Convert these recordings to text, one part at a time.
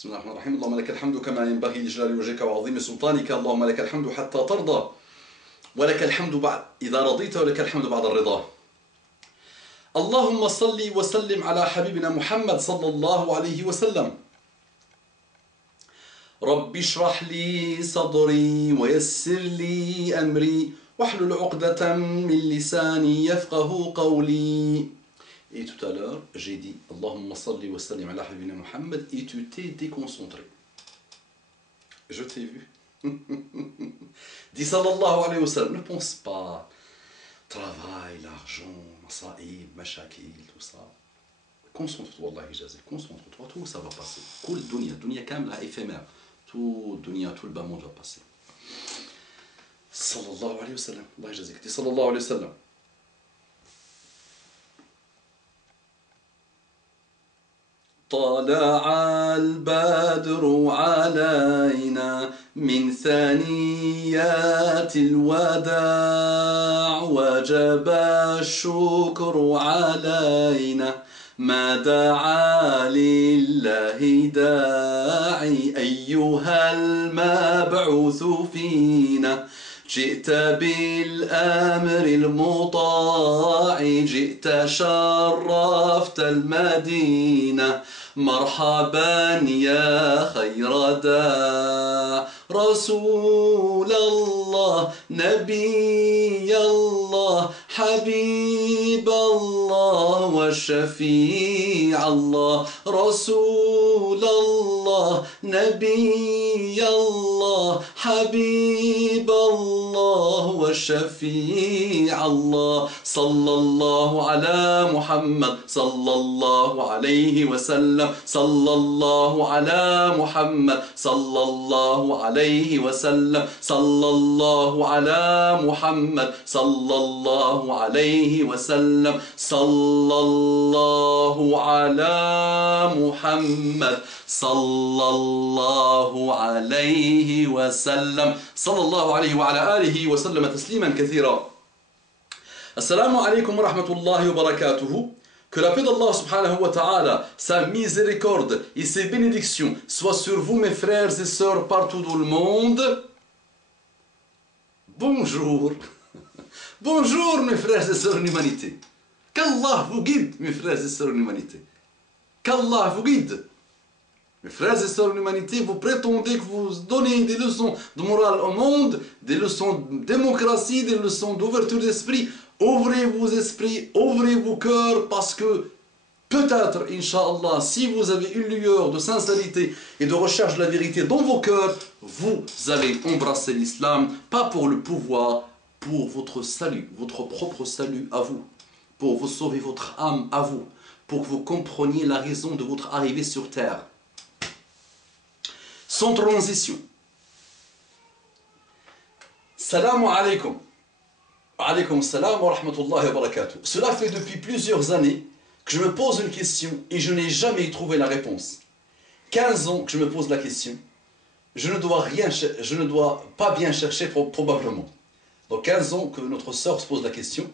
بسم الله الرحمن الرحيم. اللهم لك الحمد كما ينبغي لجلال وجهك وعظيم سلطانك. اللهم لك الحمد حتى ترضى ولك الحمد بعد إذا رضيت ولك الحمد بعد الرضا. اللهم صل وسلم على حبيبنا محمد صلى الله عليه وسلم. رب اشرح لي صدري ويسر لي أمري واحلل عقدة من لساني يفقه قولي. Et tout à l'heure, j'ai dit Allahumma salli wa sallim ala habibina Muhammad et tu t'es déconcentré. Je t'ai vu. Dis sallallahu alayhi wa sallam, ne pense pas. Travail, l'argent, masaïb, mashakil, tout ça. Concentre-toi, Wallahi Jazil, concentre-toi, tout ça va passer. Kul dunya, dunya kamla éphémère. Tout dunya, tout le bas monde va passer. Sallallahu alayhi wa sallam, Wallahi Jazil, dis sallallahu alayhi wa sallam. طلع البدر علينا من ثنيات الوداع وجب الشكر علينا ما دعا لله داعي أيها المبعوث فينا جئت بالأمر المطاع جئت شرفت المدينة مرحبا يا خير داع رسول الله نبي الله حبيب الله وشفيع الله رسول الله نبي الله حبيب الله وشفيع الله صلى الله على محمد صلى الله عليه وسلم صلى الله على محمد صلى الله عليه وسلم صلى الله على محمد صلى الله عليه وسلم صلى الله على محمد صلى الله عليه وسلم صلى الله عليه وعلى آله وسلم تسليما كثيرا. السلام عليكم ورحمة الله وبركاته. Que la paix d'Allah subhanahu wa ta'ala, sa miséricorde et ses bénédictions soient sur vous mes frères et sœurs partout dans le monde. Bonjour. Bonjour mes frères et sœurs en humanité. Qu'Allah vous guide mes frères et sœurs en humanité. Qu'Allah vous guide. Mes frères et sœurs en humanité, vous prétendez que vous donnez des leçons de morale au monde, des leçons de démocratie, des leçons d'ouverture d'esprit. Ouvrez vos esprits, ouvrez vos cœurs, parce que peut-être, Inch'Allah, si vous avez une lueur de sincérité et de recherche de la vérité dans vos cœurs, vous allez embrasser l'islam, pas pour le pouvoir, pour votre salut, votre propre salut à vous, pour vous sauver votre âme à vous, pour que vous compreniez la raison de votre arrivée sur terre. Sans transition. Salam alaikum. Alaykoum salam wa rahmatullahi wa barakatuh. Cela fait depuis plusieurs années que je me pose une question et je n'ai jamais trouvé la réponse. 15 ans que je me pose la question. Je ne dois pas bien chercher probablement. Donc 15 ans que notre sœur se pose la question.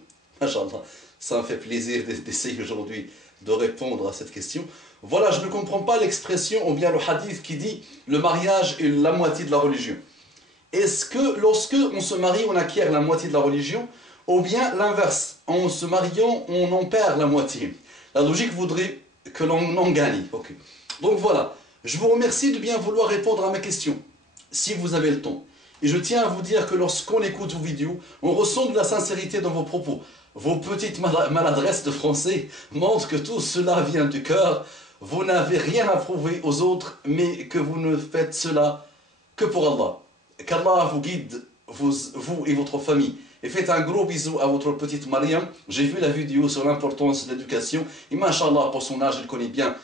Inch'Allah, ça me fait plaisir d'essayer aujourd'hui de répondre à cette question. Voilà, je ne comprends pas l'expression ou bien le hadith qui dit le mariage est la moitié de la religion. Est-ce que lorsque on se marie, on acquiert la moitié de la religion, ou bien l'inverse, en se mariant, on en perd la moitié? La logique voudrait que l'on en gagne. Okay. Donc voilà, je vous remercie de bien vouloir répondre à ma question, si vous avez le temps. Et je tiens à vous dire que lorsqu'on écoute vos vidéos, on ressent de la sincérité dans vos propos. Vos petites maladresses de français montrent que tout cela vient du cœur. Vous n'avez rien à prouver aux autres, mais que vous ne faites cela que pour Allah. Qu'Allah vous guide, vous et votre famille. Et faites un gros bisou à votre petite Mariam. J'ai vu la vidéo sur l'importance de l'éducation. Et mashallah, pour son âge, elle connaît bien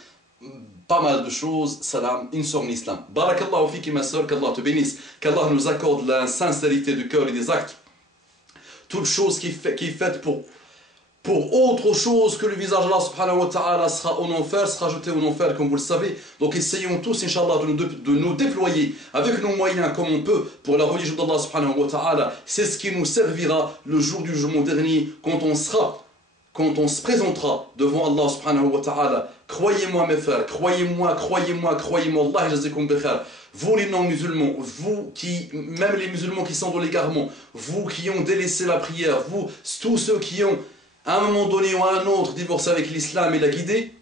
pas mal de choses. Salam, une sœur en islam. Barakallahu fiki ma sœur, qu'Allah te bénisse. Qu'Allah nous accorde la sincérité du cœur et des actes. Toute chose qui est faite pour autre chose que le visage d'Allah subhanahu wa ta'ala sera en enfer, sera jeté en enfer comme vous le savez. Donc essayons tous, Inch'Allah, de nous déployer avec nos moyens comme on peut pour la religion d'Allah subhanahu wa ta'ala. C'est ce qui nous servira le jour du jugement dernier quand on sera quand on se présentera devant Allah subhanahu wa ta'ala, croyez-moi mes frères, croyez-moi, Allah jazakum bi khair. Vous les non-musulmans, vous qui, même les musulmans qui sont dans l'égarement, vous qui ont délaissé la prière, vous, tous ceux qui ont, à un moment donné ou à un autre, divorcé avec l'islam et la guidée,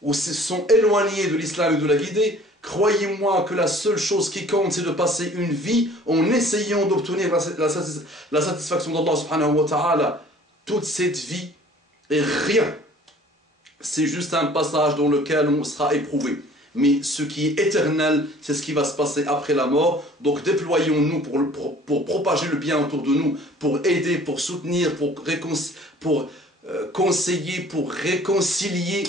ou se sont éloignés de l'islam et de la guidée, croyez-moi que la seule chose qui compte, c'est de passer une vie en essayant d'obtenir la satisfaction d'Allah subhanahu wa ta'ala. Toute cette vie est rien. C'est juste un passage dans lequel on sera éprouvé. Mais ce qui est éternel, c'est ce qui va se passer après la mort. Donc déployons-nous pour propager le bien autour de nous, pour aider, pour soutenir, pour conseiller, pour réconcilier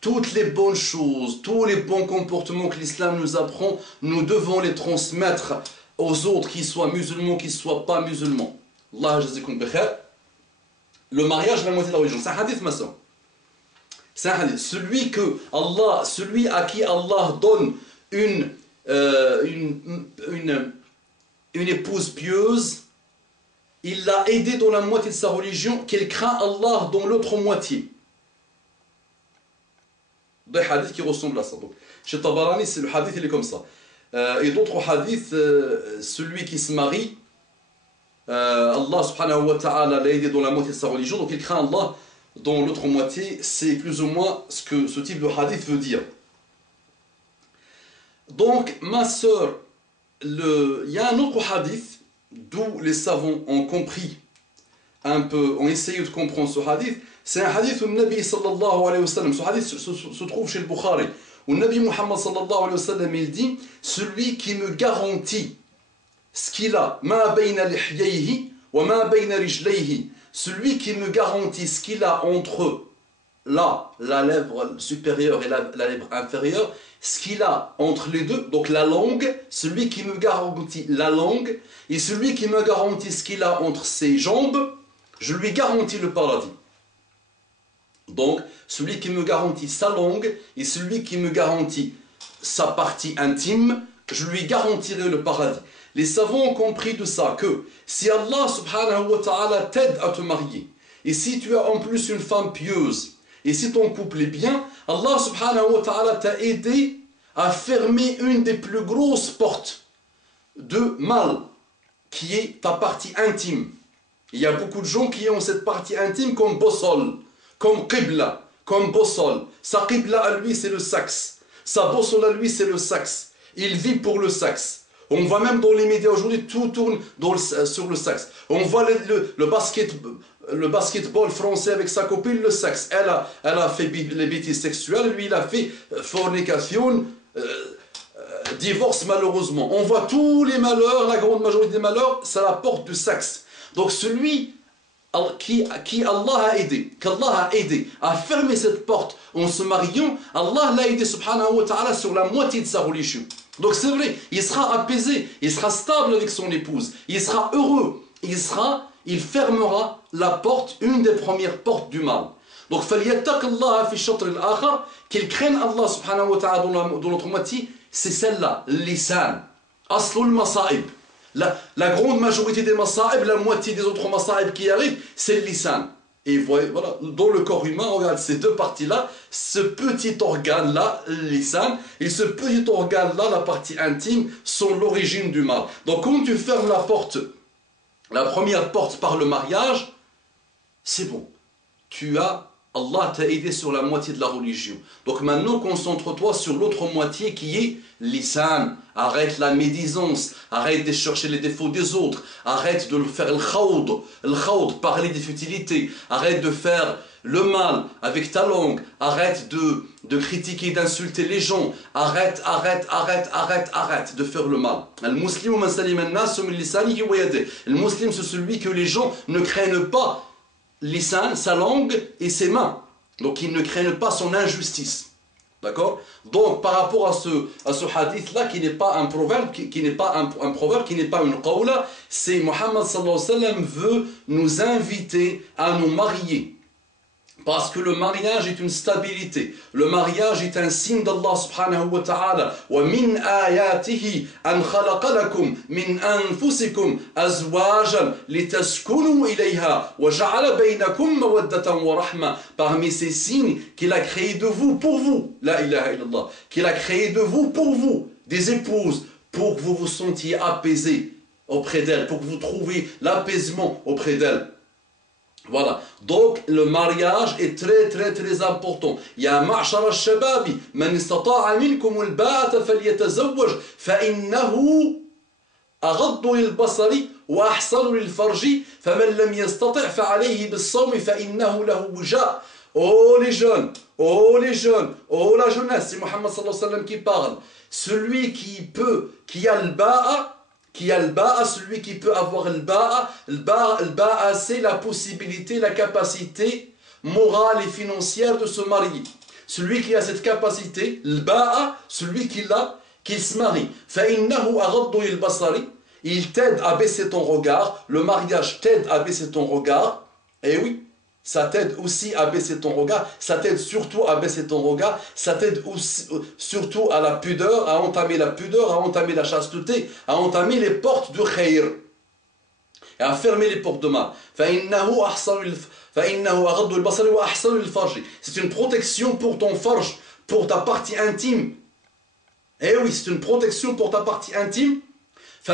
toutes les bonnes choses, tous les bons comportements que l'islam nous apprend. Nous devons les transmettre aux autres, qu'ils soient musulmans, qu'ils ne soient pas musulmans. Allah jazakum bi khair. Le mariage, la moitié de la religion. C'est un hadith, ma soeur. C'est un hadith. Celui à qui Allah donne une épouse pieuse, il l'a aidé dans la moitié de sa religion, qu'il craint Allah dans l'autre moitié. Des hadiths qui ressemblent à ça. Donc, chez Tabarani, le hadith il est comme ça. Et d'autres hadiths, celui qui se marie, Allah subhanahu wa ta'ala l'a aidé dans la moitié de sa religion, donc il craint Allah dans l'autre moitié. C'est plus ou moins ce que ce type de hadith veut dire. Donc, ma sœur, il y a un autre hadith d'où les savants ont compris un peu, ont essayé de comprendre ce hadith. C'est un hadith où le Nabi sallallahu alayhi wa sallam, ce hadith se trouve chez le Bukhari, où le Nabi Muhammad sallallahu alayhi wa sallam, il dit, celui qui me garantit ce qu'il a, ma bayna lihyayhi wa ma bayna rijlayhi, celui qui me garantit ce qu'il a entre la lèvre supérieure et la lèvre inférieure, ce qu'il a entre les deux, donc la langue, celui qui me garantit la langue, et celui qui me garantit ce qu'il a entre ses jambes, je lui garantis le paradis. Donc, celui qui me garantit sa langue, et celui qui me garantit sa partie intime, je lui garantirai le paradis. Les savants ont compris de ça que si Allah subhanahu wa ta'ala t'aide à te marier, et si tu as en plus une femme pieuse, et si ton couple est bien, Allah subhanahu wa ta'ala t'a aidé à fermer une des plus grosses portes de mal, qui est ta partie intime. Il y a beaucoup de gens qui ont cette partie intime comme boussole, comme qibla, comme boussole. Sa qibla à lui c'est le sexe, sa boussole à lui c'est le sexe. Il vit pour le sexe. On voit même dans les médias aujourd'hui, tout tourne sur le sexe. On voit le basketball français avec sa copine, le sexe. Elle a fait les bêtises sexuelles, lui il a fait fornication, divorce malheureusement. On voit tous les malheurs, la grande majorité des malheurs, c'est la porte du sexe. Donc celui qui Allah a aidé, qu'Allah a aidé à fermer cette porte en se mariant, Allah l'a aidé subhanahu wa ta'ala sur la moitié de sa religion. Donc c'est vrai, il sera apaisé, il sera stable avec son épouse, il sera heureux, il fermera la porte, une des premières portes du mal. Donc فَلْيَتَّقِ اللَّهَ فِي الشَّطْرِ الْآخَرِ, qu'il craigne Allah subhanahu wa ta'ala dans l'autre moitié, c'est celle-là, lisan, aslul masa'ib. La grande majorité des masa'ib, la moitié des autres masa'ib qui arrivent, c'est le lisan. Et voilà, dans le corps humain, on regarde ces deux parties-là, ce petit organe-là, le lisan, et ce petit organe-là, la partie intime, sont l'origine du mal. Donc quand tu fermes la porte, la première porte par le mariage, c'est bon. Allah t'a aidé sur la moitié de la religion. Donc maintenant, concentre-toi sur l'autre moitié qui est lisan. Arrête la médisance, arrête de chercher les défauts des autres, arrête de faire le khawd, parler des futilités, arrête de faire le mal avec ta langue, arrête de critiquer, d'insulter les gens, arrête de faire le mal. Le musulman, c'est celui que les gens ne craignent pas. Lisan, sa langue et ses mains. Donc ils ne craignent pas son injustice. D'accord? Donc par rapport à ce hadith-là, qui n'est pas un proverbe, qui n'est pas un proverbe, qui n'est pas une qawla, c'est Muhammad sallallahu alayhi wa sallam veut nous inviter à nous marier. Parce que le mariage est une stabilité. Le mariage est un signe d'Allah subhanahu wa ta'ala. وَمِنْ آيَاتِهِ أَنْ خَلَقَ لَكُمْ مِنْ أَنفُسِكُمْ أَزْوَاجًا لِتَسْكُنُوا إِلَيْهَا وَجَعَلَ بَيْنَكُمْ مَوَدَّةً وَرَحْمَةً. Parmi ces signes qu'il a créés de vous pour vous, la ilaha illallah, qu'il a créés de vous pour vous, des épouses, pour que vous vous sentiez apaisés auprès d'elles, pour que vous trouviez l'apaisement auprès d'elles. Voilà, donc le mariage est très important. Ya ma'shar al-shababi, man istata'a minkum al-ba'ata falyatazawwaj fa innahu aghaddu lil-basari wa ahsanu lil-farji faman lam yastati' fa alayhi bis-sawmi fa innahu lahu wija'. Oh les jeunes, oh la jeunesse, c'est Muhammad sallallahu alayhi wa sallam qui parle. Celui qui a le ba'a, celui qui peut avoir le ba'a c'est la possibilité, la capacité morale et financière de se marier. Celui qui a cette capacité, le ba'a, celui qui l'a, qu'il se marie. فَإِنَّهُ أَغَضُّ الْبَصَرِ. Il t'aide à baisser ton regard, le mariage t'aide à baisser ton regard, et oui, ça t'aide aussi à baisser ton regard, ça t'aide surtout à baisser ton regard, ça t'aide aussi, surtout à la pudeur, à entamer la chasteté, à entamer les portes du khayr, et à fermer les portes de mal. C'est une protection pour ton farj, pour ta partie intime. Et oui, c'est une protection pour ta partie intime. Et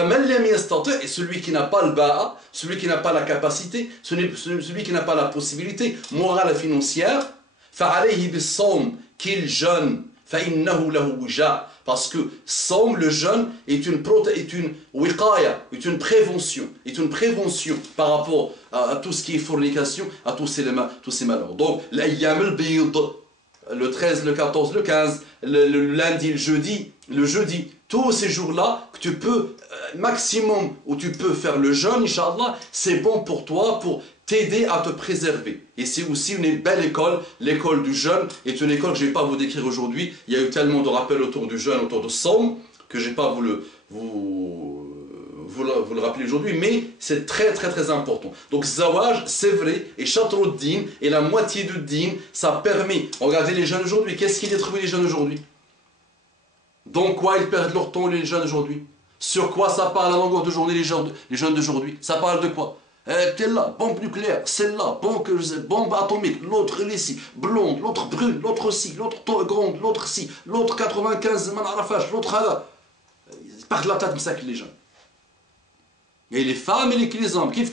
celui qui n'a pas le ba'a, celui qui n'a pas la capacité, celui qui n'a pas la possibilité morale et financière, qu'il jeûne, parce que le jeûne est une prévention par rapport à tout ce qui est fornication, à tous ces malheurs. Donc l'ayyam al-bid, le 13, le 14, le 15, le lundi, le jeudi, tous ces jours-là que tu peux, maximum où tu peux faire le jeûne, Inch'Allah, c'est bon pour toi, pour t'aider à te préserver. Et c'est aussi une belle école, l'école du jeûne, est une école que je ne vais pas vous décrire aujourd'hui. Il y a eu tellement de rappels autour du jeûne, autour de Sawm, que je ne vais pas vous le rappeler aujourd'hui, mais c'est très important. Donc Zawaj, c'est vrai, et Chatroud-Din, et la moitié de Din, ça permet. Regardez les jeunes aujourd'hui, qu'est-ce qui détruit les jeunes aujourd'hui? Donc quoi ils perdent leur temps les jeunes aujourd'hui? Sur quoi ça parle à longueur de journée les jeunes d'aujourd'hui? Ça parle de quoi? Telle-là, bombe nucléaire, celle-là, bombe atomique, l'autre elle est ici, blonde, l'autre brune, l'autre ci, l'autre grande, l'autre ci, l'autre 95, manarafash, l'autre là. Ils partent la tête comme ça que les jeunes. Et les femmes et les hommes, kiff.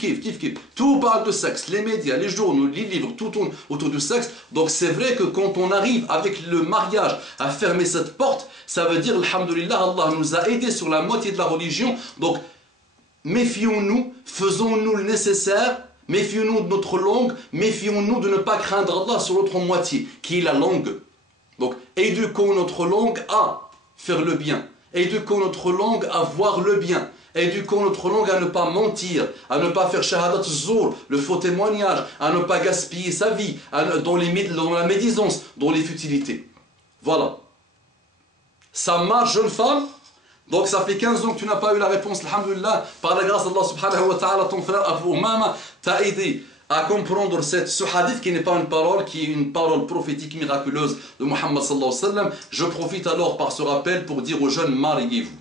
Tout parle de sexe, les médias, les journaux, les livres, tout tourne autour du sexe. Donc c'est vrai que quand on arrive avec le mariage à fermer cette porte, ça veut dire, alhamdoulilah, Allah nous a aidés sur la moitié de la religion. Donc méfions-nous, faisons-nous le nécessaire, méfions-nous de notre langue, méfions-nous de ne pas craindre Allah sur l'autre moitié, qui est la langue. Donc éduquons notre langue à faire le bien, éduquons notre langue à voir le bien. Éduquons notre langue à ne pas mentir, à ne pas faire shahadat zour, le faux témoignage, à ne pas gaspiller sa vie, dans la médisance, dans les futilités. Voilà. Ça marche, jeune femme. Donc ça fait 15 ans que tu n'as pas eu la réponse, alhamdoulilah, par la grâce d'Allah subhanahu wa ta'ala, ton frère Abu Umama t'a aidé à comprendre ce hadith qui n'est pas une parole, qui est une parole prophétique miraculeuse de Muhammad sallallahu alayhi wa sallam. Je profite alors par ce rappel pour dire aux jeunes, mariez-vous.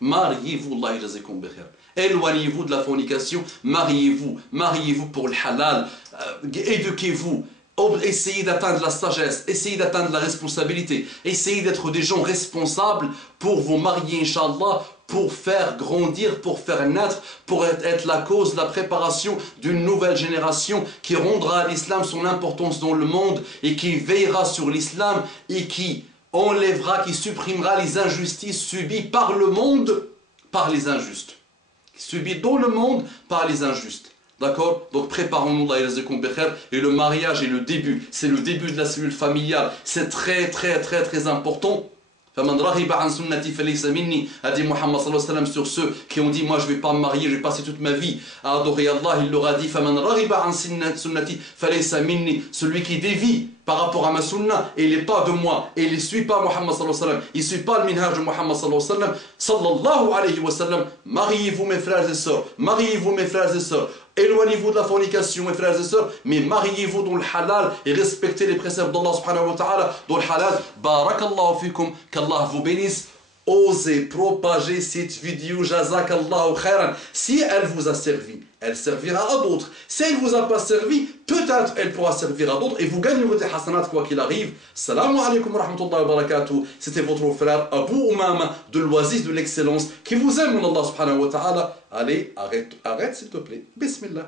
Mariez-vous, Allah yajazakum bi khair. Éloignez-vous de la fornication, mariez-vous pour le halal, éduquez-vous, essayez d'atteindre la sagesse, essayez d'atteindre la responsabilité, essayez d'être des gens responsables pour vous marier, Inch'Allah, pour faire grandir, pour faire naître, pour être la cause de la préparation d'une nouvelle génération qui rendra à l'islam son importance dans le monde et qui veillera sur l'islam et qui enlèvera, qui supprimera les injustices subies par le monde, par les injustes. Subies dans le monde par les injustes. D'accord? Donc préparons-nous, et le mariage est le début. C'est le début de la cellule familiale. C'est très important. فَمَنْ رَغِبَ عَنْ سُنَّتِي فَلَيْسَ مِنِّي, a dit Muhammad sallallahu alayhi wa sallam sur ceux qui ont dit moi je ne vais pas me marier, je vais passer toute ma vie à adorer Allah. Il leur a dit فَمَنْ رَغِبَ عَنْ سُنَّتِي فَلَيْسَ مِنِّي, celui qui dévie par rapport à ma sunna et il n'est pas de moi et il ne suit pas Muhammad sallallahu alayhi wa sallam, il ne suit pas le minhaj de Muhammad sallallahu alayhi wa sallam. Mariez-vous mes frères et sœurs, mariez-vous mes frères et sœurs, Éloignez-vous de la fornication, mes frères et sœurs, mais mariez-vous dans le halal et respectez les préceptes d'Allah subhanahu wa ta'ala dans le halal. Barakallahu fikum, qu'Allah vous bénisse. Osez propager cette vidéo, jazakallahu khairan. Si elle vous a servi, elle servira à d'autres. Si elle ne vous a pas servi, peut-être elle pourra servir à d'autres et vous gagnerez des hasanat quoi qu'il arrive. Salam alaikum wa rahmatullahi wa barakatuh. C'était votre frère Abu Umama de l'Oasis de l'excellence qui vous aime, mon Allah subhanahu wa ta'ala. Allez, arrête s'il te plaît. Bismillah.